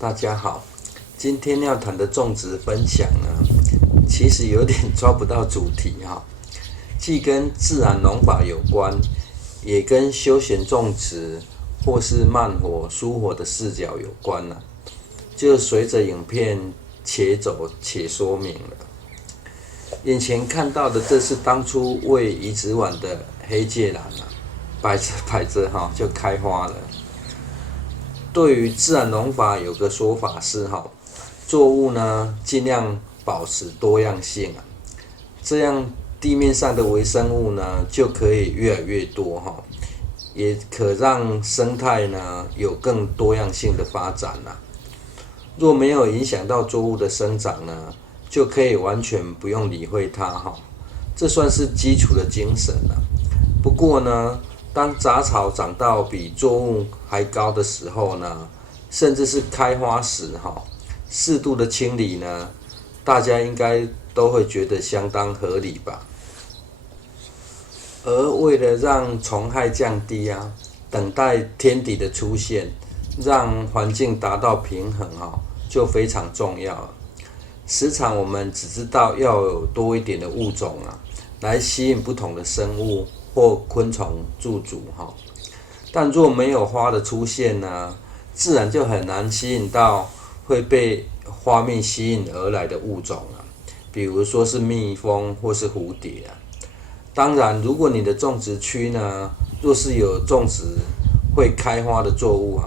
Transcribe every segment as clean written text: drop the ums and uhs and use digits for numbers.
大家好，今天要谈的种植分享呢，其实有点抓不到主题哈，既跟自然农法有关，也跟休闲种植或是慢活、疏活的视角有关了。就随着影片且走且说明了。眼前看到的，这是当初为移植完的黑芥兰啊，摆着摆着哈就开花了。对于自然农法有个说法是作物呢尽量保持多样性啊，这样地面上的微生物呢就可以越来越多也可让生态呢有更多样性的发展啊。若没有影响到作物的生长呢，就可以完全不用理会它这算是基础的精神啊。不过呢，当杂草长到比作物还高的时候呢，甚至是开花时适度的清理呢，大家应该都会觉得相当合理吧。而为了让虫害降低等待天敌的出现，让环境达到平衡就非常重要了。时常我们只知道要有多一点的物种来吸引不同的生物或昆虫驻足但若没有花的出现呢，自然就很难吸引到会被花蜜吸引而来的物种比如说是蜜蜂或是蝴蝶当然，如果你的种植区呢，若是有种植会开花的作物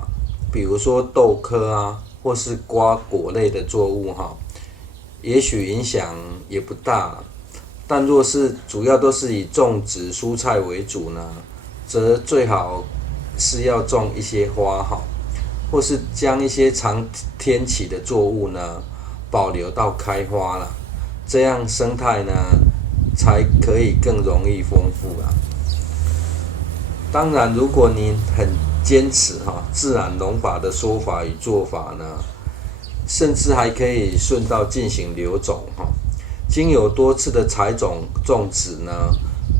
比如说豆科或是瓜果类的作物也许影响也不大。但若是主要都是以种植蔬菜为主呢，则最好是要种一些花或是将一些长天期的作物呢保留到开花了，这样生态呢才可以更容易丰富当然，如果你很坚持自然农法的说法与做法呢，甚至还可以顺道进行留种经有多次的采种种植呢，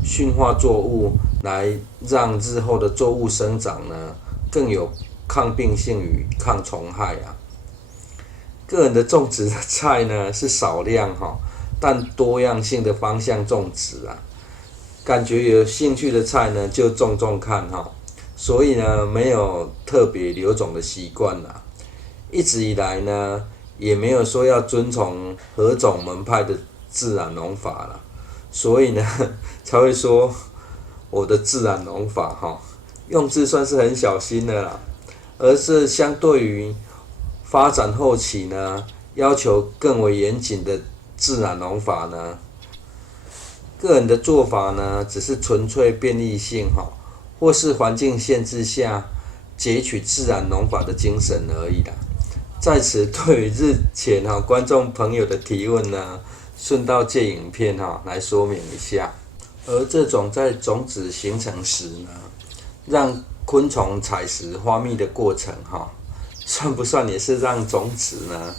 驯化作物来让日后的作物生长呢更有抗病性与抗虫害个人的种植的菜呢是少量但多样性的方向种植感觉有兴趣的菜呢就种种看所以呢没有特别留种的习惯一直以来呢也没有说要遵从何种门派的自然农法了，所以呢才会说我的自然农法用字算是很小心的啦。而是相对于发展后期呢要求更为严谨的自然农法呢，个人的做法呢只是纯粹便利性或是环境限制下截取自然农法的精神而已啦。在此对于日前观众朋友的提问呢，顺道借影片来说明一下。而这种在种子形成时呢，让昆虫采食花蜜的过程算不算也是让种子呢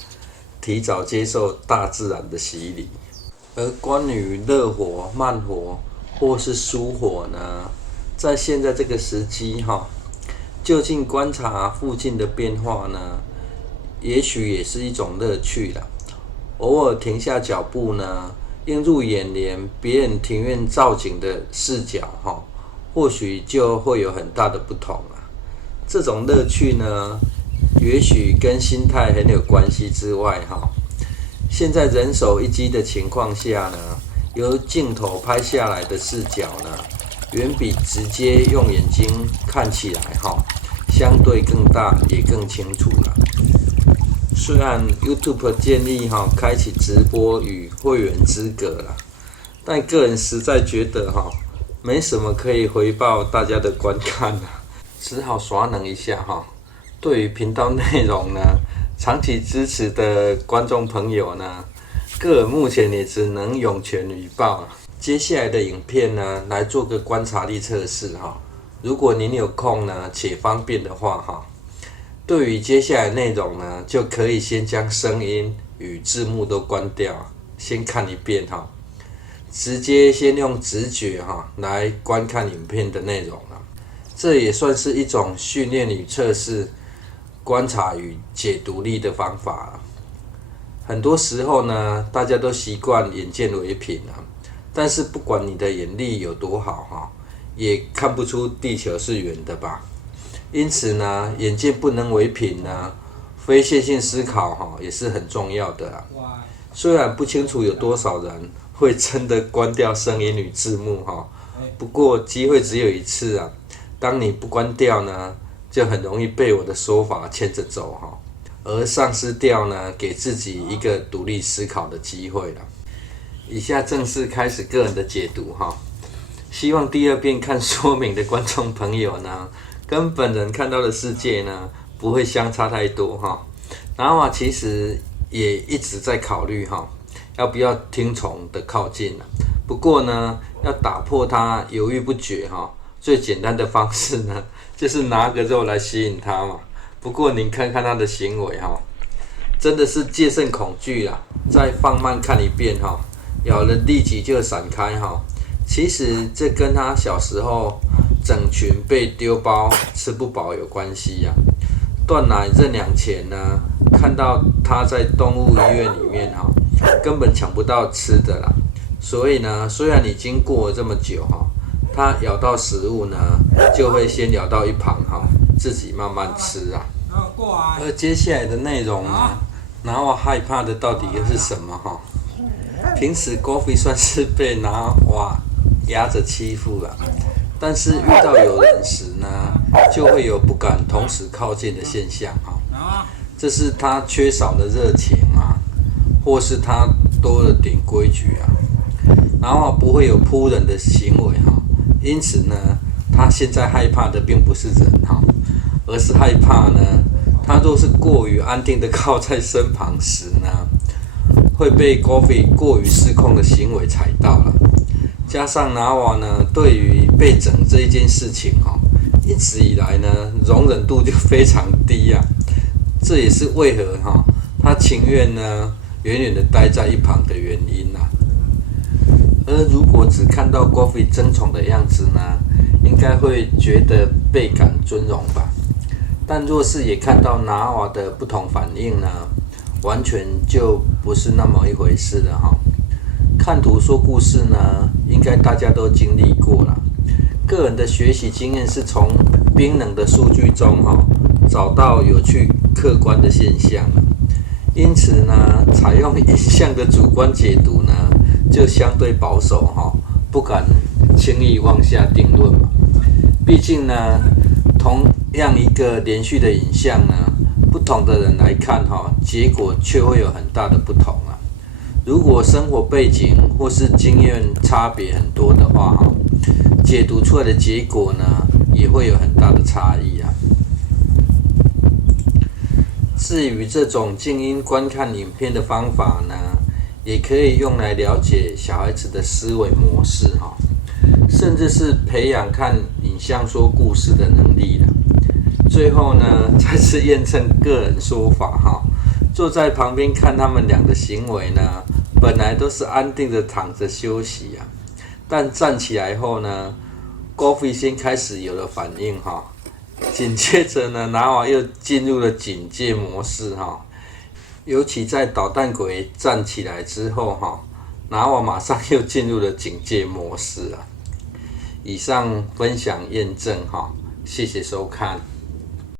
提早接受大自然的洗礼？而关于热活、慢活或是疏活呢，在现在这个时机就近观察附近的变化呢，也许也是一种乐趣啦。偶尔停下脚步呢，映入眼帘别人庭院造景的视角或许就会有很大的不同这种乐趣呢，也许跟心态很有关系之外现在人手一机的情况下呢，由镜头拍下来的视角呢，远比直接用眼睛看起来相对更大也更清楚了。虽然 YouTube 建议开启直播与会员资格啦，但个人实在觉得没什么可以回报大家的观看只好耍冷一下对于频道内容呢，长期支持的观众朋友呢，个人目前也只能涌泉以报接下来的影片呢，来做个观察力测试如果您有空呢，且方便的话对于接下来内容呢，就可以先将声音与字幕都关掉，先看一遍直接先用直觉来观看影片的内容这也算是一种训练与测试观察与解读力的方法。很多时候呢，大家都习惯眼见为凭但是不管你的眼力有多好也看不出地球是圆的吧。因此呢，眼见不能为凭呢，非线性思考也是很重要的虽然不清楚有多少人会真的关掉声音与字幕不过机会只有一次当你不关掉呢，就很容易被我的说法牵着走而丧失掉呢给自己一个独立思考的机会了。以下正式开始个人的解读希望第二遍看说明的观众朋友呢，跟本人看到的世界呢不会相差太多然后其实也一直在考虑要不要听从的靠近不过呢，要打破他犹豫不决最简单的方式呢，就是拿个肉来吸引他嘛。不过您看看他的行为真的是戒慎恐惧再放慢看一遍咬了立即就闪开其实这跟他小时候整群被丢包吃不饱有关系断奶认养前呢，看到他在动物医院里面根本抢不到吃的啦。所以呢，虽然已经过了这么久他咬到食物呢，就会先咬到一旁自己慢慢吃而接下来的内容呢，拿瓦害怕的到底又是什么平时 Goofy 算是被拿瓦压着欺负了，但是遇到有人时呢，就会有不敢同时靠近的现象这是他缺少了热情或是他多了点规矩拿瓦不会有扑人的行为因此呢，他现在害怕的并不是人而是害怕呢，他若是过于安定的靠在身旁时呢，会被 Goofy 过于失控的行为踩到了。加上拿瓦呢，对于被整这一件事情一直以来呢，容忍度就非常低这也是为何他情愿呢，远远的待在一旁的原因而如果只看到 Goofy 争宠的样子呢，应该会觉得倍感尊荣吧。但若是也看到拿瓦的不同反应呢，完全就不是那么一回事了看图说故事呢，应该大家都经历过了。个人的学习经验是从冰冷的数据中找到有趣客观的现象因此呢，采用影像的主观解读呢，就相对保守不敢轻易妄下定论嘛。毕竟呢，同样一个连续的影像呢，不同的人来看结果却会有很大的不同如果生活背景或是经验差别很多的话解读出来的结果呢，也会有很大的差异至于这种静音观看影片的方法呢，也可以用来了解小孩子的思维模式甚至是培养看影像说故事的能力最后呢，再次验证个人说法坐在旁边看他们俩的行为呢，本来都是安定的躺着休息但站起来后呢 Goofy 先开始有了反应紧接着呢，拿瓦又进入了警戒模式尤其在捣蛋鬼站起来之后拿瓦马上又进入了警戒模式以上分享验证谢谢收看。